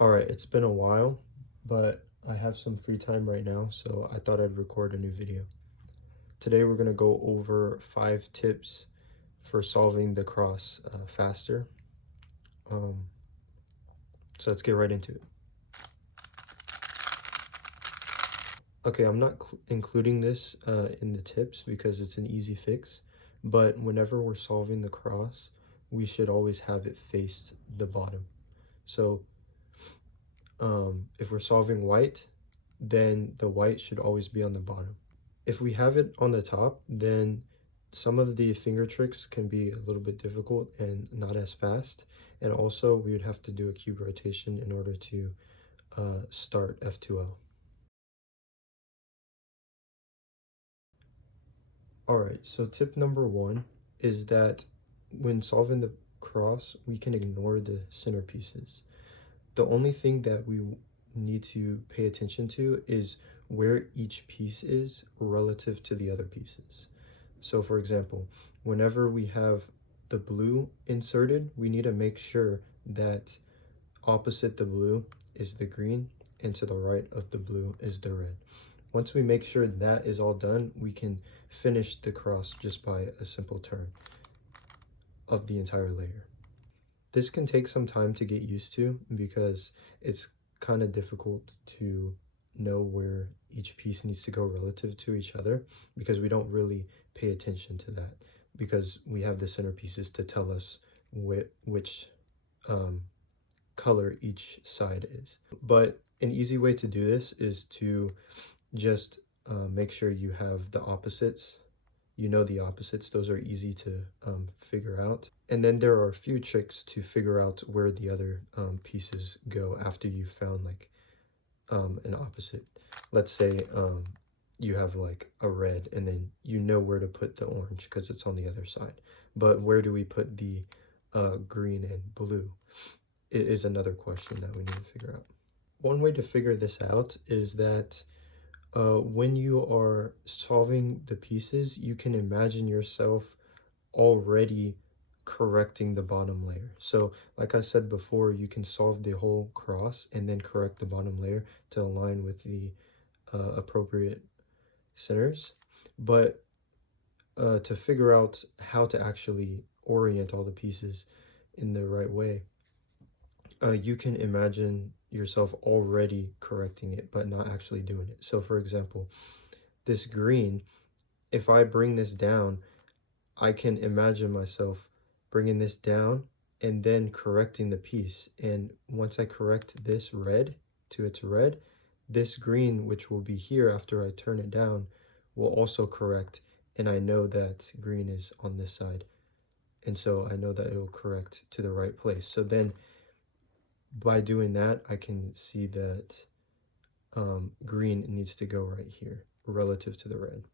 Alright, it's been a while, but I have some free time right now, so I thought I'd record a new video. Today we're going to go over 5 tips for solving the cross faster. Um, so let's get right into it. Okay, I'm not including this in the tips because it's an easy fix, but whenever we're solving the cross, we should always have it face the bottom. So if we're solving white, then the white should always be on the bottom. If we have it on the top, then some of the finger tricks can be a little bit difficult and not as fast. And also we would have to do a cube rotation in order to start F2L. Alright, so tip number 1 is that when solving the cross, we can ignore the center pieces. The only thing that we need to pay attention to is where each piece is relative to the other pieces. So for example, whenever we have the blue inserted, we need to make sure that opposite the blue is the green and to the right of the blue is the red. Once we make sure that is all done, we can finish the cross just by a simple turn of the entire layer. This can take some time to get used to because it's kind of difficult to know where each piece needs to go relative to each other because we don't really pay attention to that because we have the center pieces to tell us which color each side is. But an easy way to do this is to just make sure you have the opposites. You know the opposites, those are easy to figure out. And then there are a few tricks to figure out where the other pieces go after you've found like an opposite. Let's say you have like a red and then you know where to put the orange because it's on the other side. But where do we put the green and blue? It is another question that we need to figure out. One way to figure this out is that when you are solving the pieces, you can imagine yourself already correcting the bottom layer. So like I said before, you can solve the whole cross and then correct the bottom layer to align with the appropriate centers. But to figure out how to actually orient all the pieces in the right way, you can imagine yourself already correcting it, but not actually doing it. So for example, this green, if I bring this down, I can imagine myself bringing this down and then correcting the piece. And once I correct this red to its red, this green, which will be here after I turn it down, will also correct. And I know that green is on this side. And so I know that it will correct to the right place. So then by doing that, I can see that green needs to go right here relative to the red.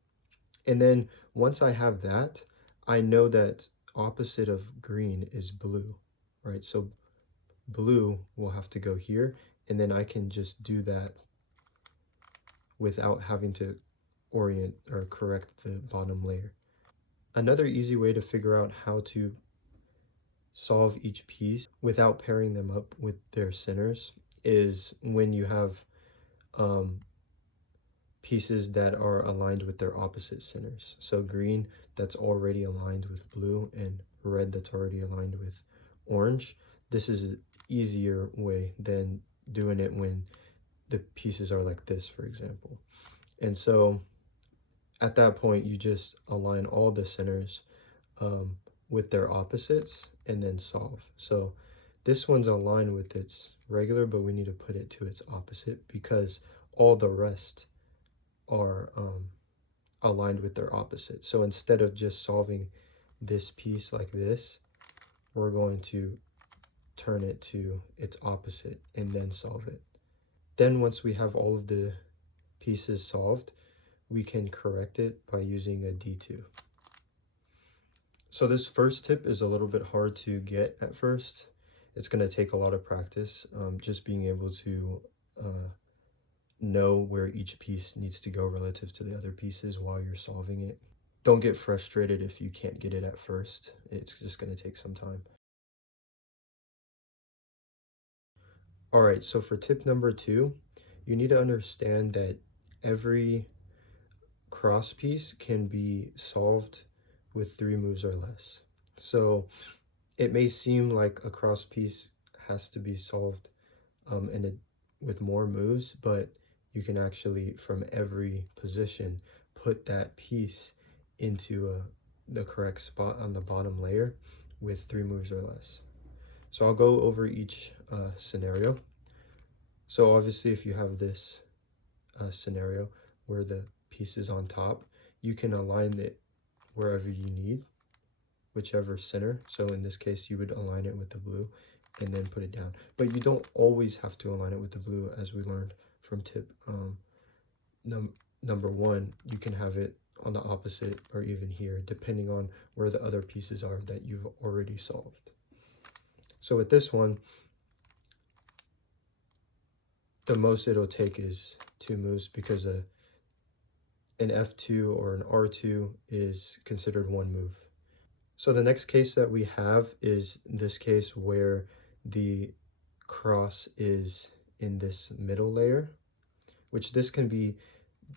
And then once I have that, I know that opposite of green is blue, right? So blue will have to go here, and then I can just do that without having to orient or correct the bottom layer. Another easy way to figure out how to solve each piece without pairing them up with their centers is when you have pieces that are aligned with their opposite centers. So green that's already aligned with blue and red that's already aligned with orange. This is an easier way than doing it when the pieces are like this, for example. And so at that point, you just align all the centers with their opposites and then solve. So this one's aligned with its regular, but we need to put it to its opposite because all the rest are aligned with their opposite. So instead of just solving this piece like this, we're going to turn it to its opposite and then solve it. Then once we have all of the pieces solved, we can correct it by using a D2. So this first tip is a little bit hard to get at first. It's going to take a lot of practice, just being able to know where each piece needs to go relative to the other pieces while you're solving it. Don't get frustrated if you can't get it at first. It's just going to take some time. All right, so for tip number 2, you need to understand that every cross piece can be solved with 3 moves or less. So it may seem like a cross piece has to be solved with more moves, but you can actually, from every position, put that piece into the correct spot on the bottom layer with 3 moves or less. So I'll go over each scenario. So obviously if you have this scenario where the piece is on top, you can align it wherever you need, whichever center. So in this case, you would align it with the blue and then put it down. But you don't always have to align it with the blue, as we learned from tip number 1. You can have it on the opposite or even here, depending on where the other pieces are that you've already solved. So with this one, the most it'll take is 2 moves, because an F2 or an R2 is considered 1 move. So the next case that we have is this case where the cross is in this middle layer, which this can be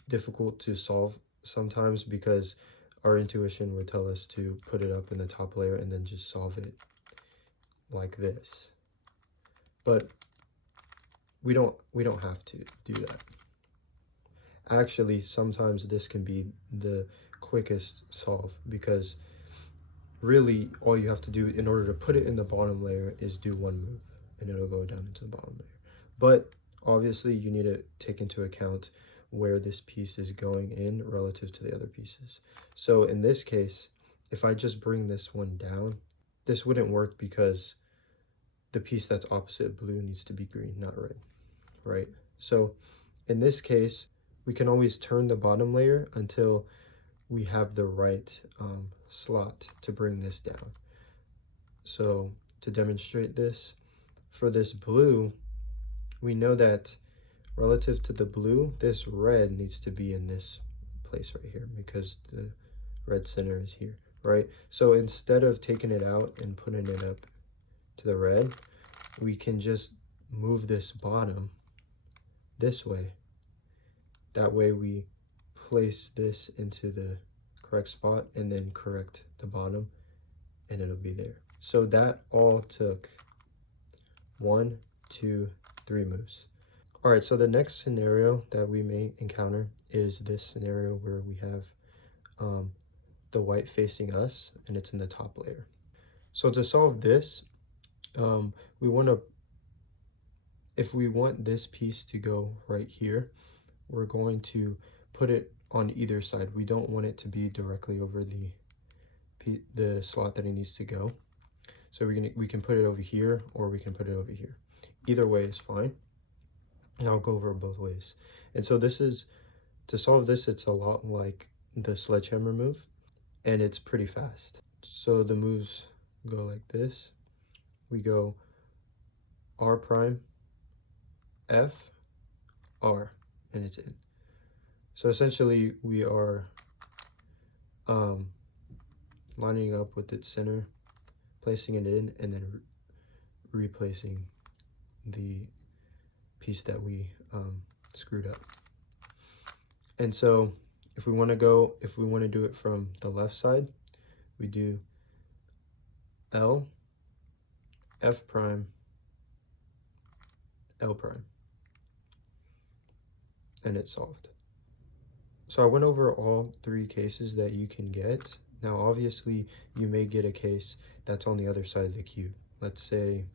difficult to solve sometimes because our intuition would tell us to put it up in the top layer and then just solve it like this. But we don't have to do that. Actually, sometimes this can be the quickest solve, because really all you have to do in order to put it in the bottom layer is do 1 move and it'll go down into the bottom layer. But obviously you need to take into account where this piece is going in relative to the other pieces. So in this case, if I just bring this one down, this wouldn't work because the piece that's opposite blue needs to be green, not red, right? So in this case, we can always turn the bottom layer until we have the right slot to bring this down. So to demonstrate this, for this blue, we know that relative to the blue, this red needs to be in this place right here, because the red center is here, right? So instead of taking it out and putting it up to the red, we can just move this bottom this way. That way we place this into the correct spot and then correct the bottom and it'll be there. So that all took 1, 2, 3 moves. All right, so the next scenario that we may encounter is this scenario where we have the white facing us and it's in the top layer. So to solve this, if we want this piece to go right here, we're going to put it on either side. We don't want it to be directly over the slot that it needs to go. So we can put it over here or we can put it over here. Either way is fine. And I'll go over both ways. And so to solve this, it's a lot like the sledgehammer move, and it's pretty fast. So the moves go like this. We go R prime, F, R, and it's in. So essentially we are lining up with its center, placing it in, and then replacing the piece that we screwed up. And so if we want to do it from the left side, we do L, F prime, L prime, and it's solved. So I went over all 3 cases that you can get. Now obviously you may get a case that's on the other side of the cube. Let's say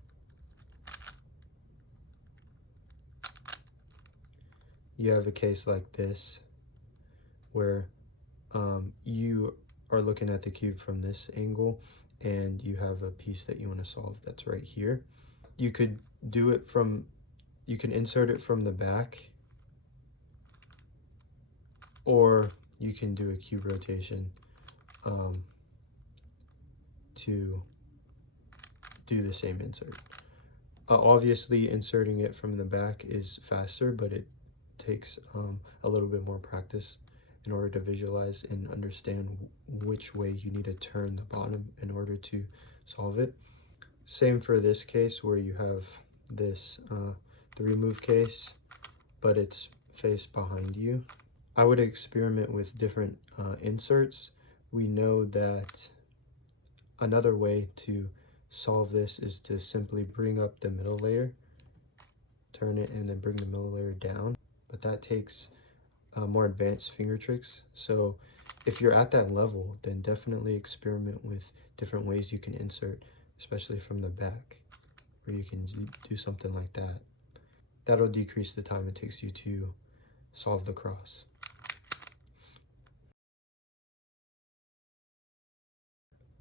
you have a case like this where you are looking at the cube from this angle and you have a piece that you want to solve that's right here. You can insert it from the back, or you can do a cube rotation to do the same insert. Obviously inserting it from the back is faster, but it takes a little bit more practice in order to visualize and understand which way you need to turn the bottom in order to solve it. Same for this case where you have this 3 move case, but it's faced behind you. I would experiment with different inserts. We know that another way to solve this is to simply bring up the middle layer, turn it, and then bring the middle layer down. But that takes more advanced finger tricks. So if you're at that level, then definitely experiment with different ways you can insert, especially from the back, where you can do something like that. That'll decrease the time it takes you to solve the cross.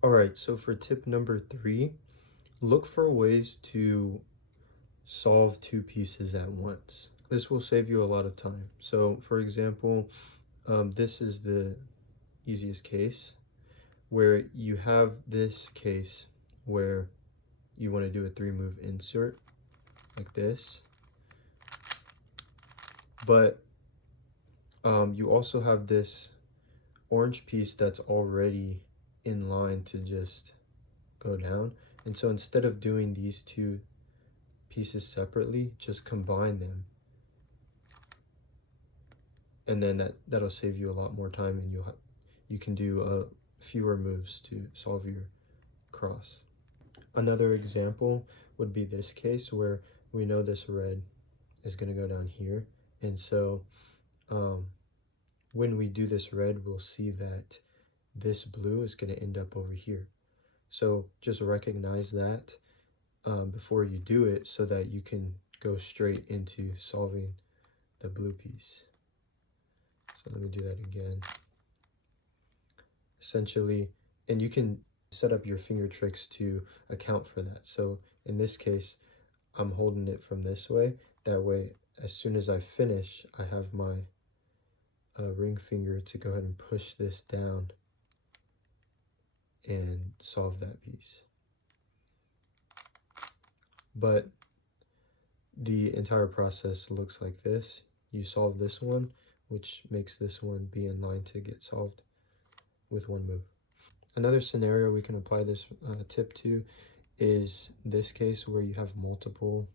Alright, so for tip number 3, look for ways to solve 2 pieces at once. This will save you a lot of time. So for example, this is the easiest case where you have this case where you want to do a 3 move insert like this, but you also have this orange piece that's already in line to just go down. And so instead of doing these 2 pieces separately, just combine them, and then that'll save you a lot more time, and you can do fewer moves to solve your cross. Another example would be this case where we know this red is going to go down here, and so when we do this red, we'll see that this blue is going to end up over here. So just recognize that before you do it, so that you can go straight into solving the blue piece. So let me do that again. Essentially, and you can set up your finger tricks to account for that. So in this case, I'm holding it from this way. That way, as soon as I finish, I have my ring finger to go ahead and push this down and solve that piece. But the entire process looks like this. You solve this one, which makes this one be in line to get solved with 1 move. Another scenario we can apply this tip to is this case where you have multiple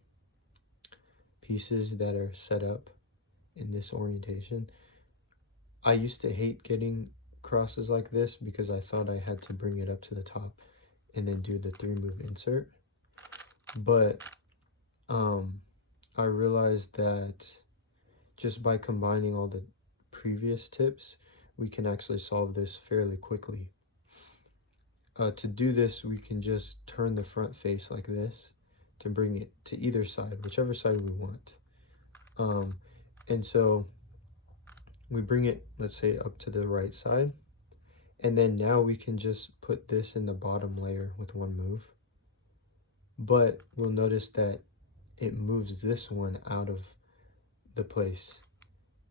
pieces that are set up in this orientation. I used to hate getting crosses like this because I thought I had to bring it up to the top and then do the 3 move insert. But I realized that just by combining all the previous tips, we can actually solve this fairly quickly. To do this, we can just turn the front face like this to bring it to either side, whichever side we want. And so we bring it, let's say, up to the right side. And then now we can just put this in the bottom layer with 1 move. But we'll notice that it moves this one out of the place,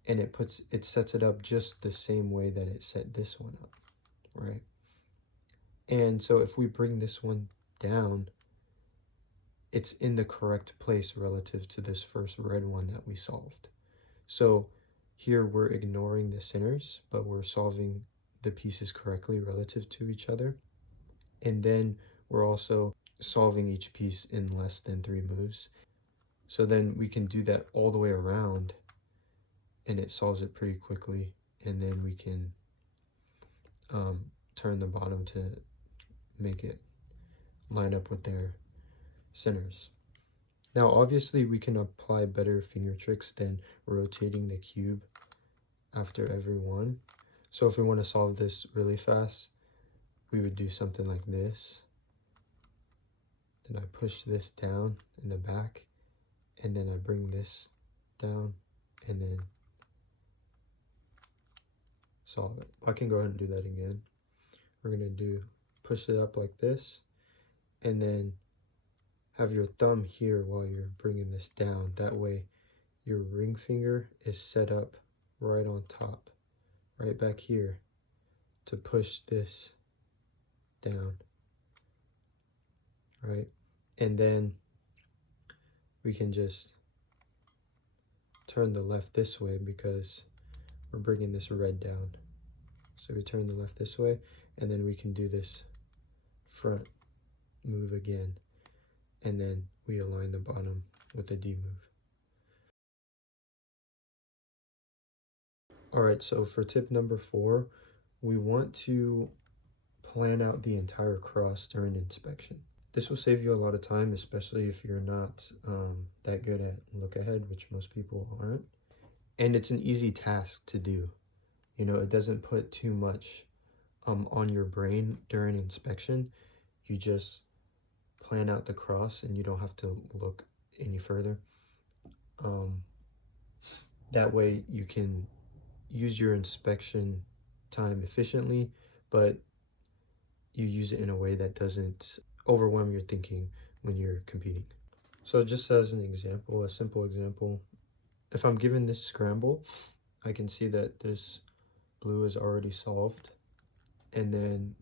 and it sets it up just the same way that it set this one up, right? And so if we bring this one down, it's in the correct place relative to this first red one that we solved. So here we're ignoring the centers, but we're solving the pieces correctly relative to each other. And then we're also solving each piece in less than 3 moves. So then we can do that all the way around, and it solves it pretty quickly. And then we can turn the bottom to make it line up with their centers. Now obviously we can apply better finger tricks than rotating the cube after every one. So if we want to solve this really fast, we would do something like this. Then I push this down in the back, and then I bring this down, and then solve it. I can go ahead and do that again. We're going to push it up like this, and then have your thumb here while you're bringing this down. That way your ring finger is set up right on top, right back here, to push this down, right? And then we can just turn the left this way because we're bringing this red down. So we turn the left this way, and then we can do this front move again, and then we align the bottom with the D move. All right, so for tip number 4, we want to plan out the entire cross during inspection. This will save you a lot of time, especially if you're not that good at look ahead, which most people aren't. And it's an easy task to do. You know, it doesn't put too much on your brain during inspection. You just plan out the cross and you don't have to look any further. That way you can use your inspection time efficiently, but you use it in a way that doesn't overwhelm your thinking when you're competing. So just as an example, a simple example, if I'm given this scramble, I can see that this blue is already solved, and then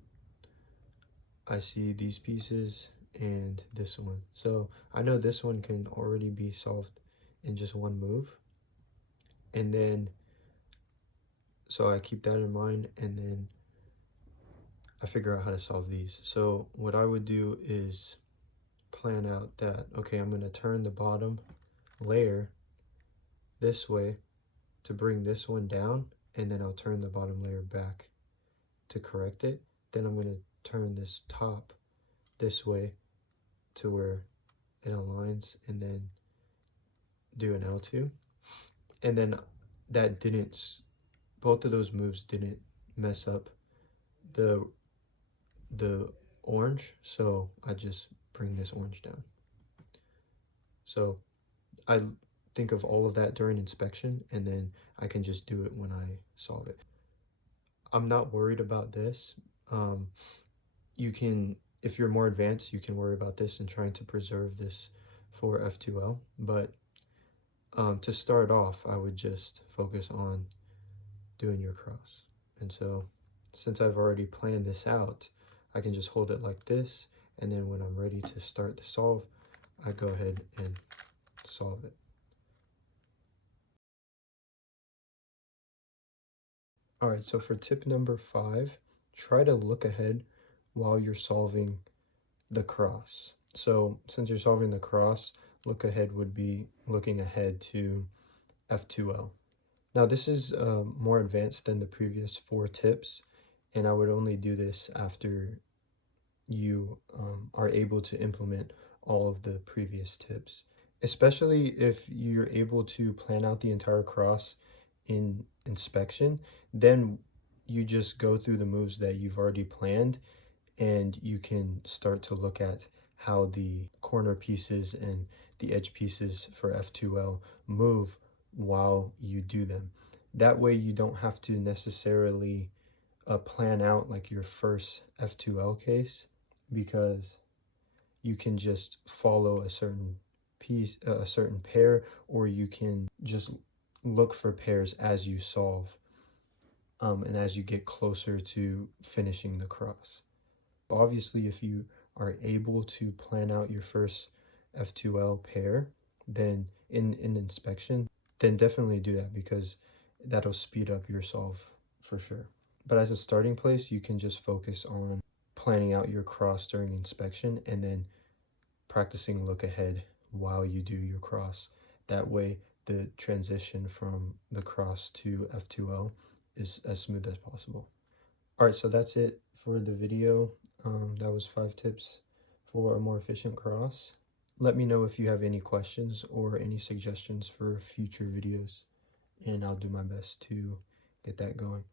I see these pieces and this one. So I know this one can already be solved in just one move. And then, so I keep that in mind, and then I figure out how to solve these. So what I would do is plan out that, okay, I'm going to turn the bottom layer this way to bring this one down, and then I'll turn the bottom layer back to correct it. Then I'm going to turn this top this way to where it aligns, and then do an L2. And then that didn't, both of those moves didn't mess up the orange, so I just bring this orange down. So I think of all of that during inspection, and then I can just do it when I solve it. I'm not worried about this. You can, if you're more advanced, you can worry about this and trying to preserve this for F2L, but to start off, I would just focus on doing your cross. And so since I've already planned this out, I can just hold it like this, and then when I'm ready to start the solve, I go ahead and solve it. All right, so for tip number 5, try to look ahead while you're solving the cross. So since you're solving the cross, look ahead would be looking ahead to F2L. Now this is more advanced than the previous 4 tips, and I would only do this after you are able to implement all of the previous tips. Especially if you're able to plan out the entire cross in inspection, then you just go through the moves that you've already planned, and you can start to look at how the corner pieces and the edge pieces for F2L move while you do them. That way you don't have to necessarily plan out like your first F2L case, because you can just follow a certain piece, a certain pair, or you can just look for pairs as you solve and as you get closer to finishing the cross. Obviously, if you are able to plan out your first F2L pair, then in inspection, then definitely do that, because that'll speed up your solve for sure. But as a starting place, you can just focus on planning out your cross during inspection, and then practicing look ahead while you do your cross. That way the transition from the cross to F2L is as smooth as possible. All right, so that's it for the video. That was 5 tips for a more efficient cross. Let me know if you have any questions or any suggestions for future videos, and I'll do my best to get that going.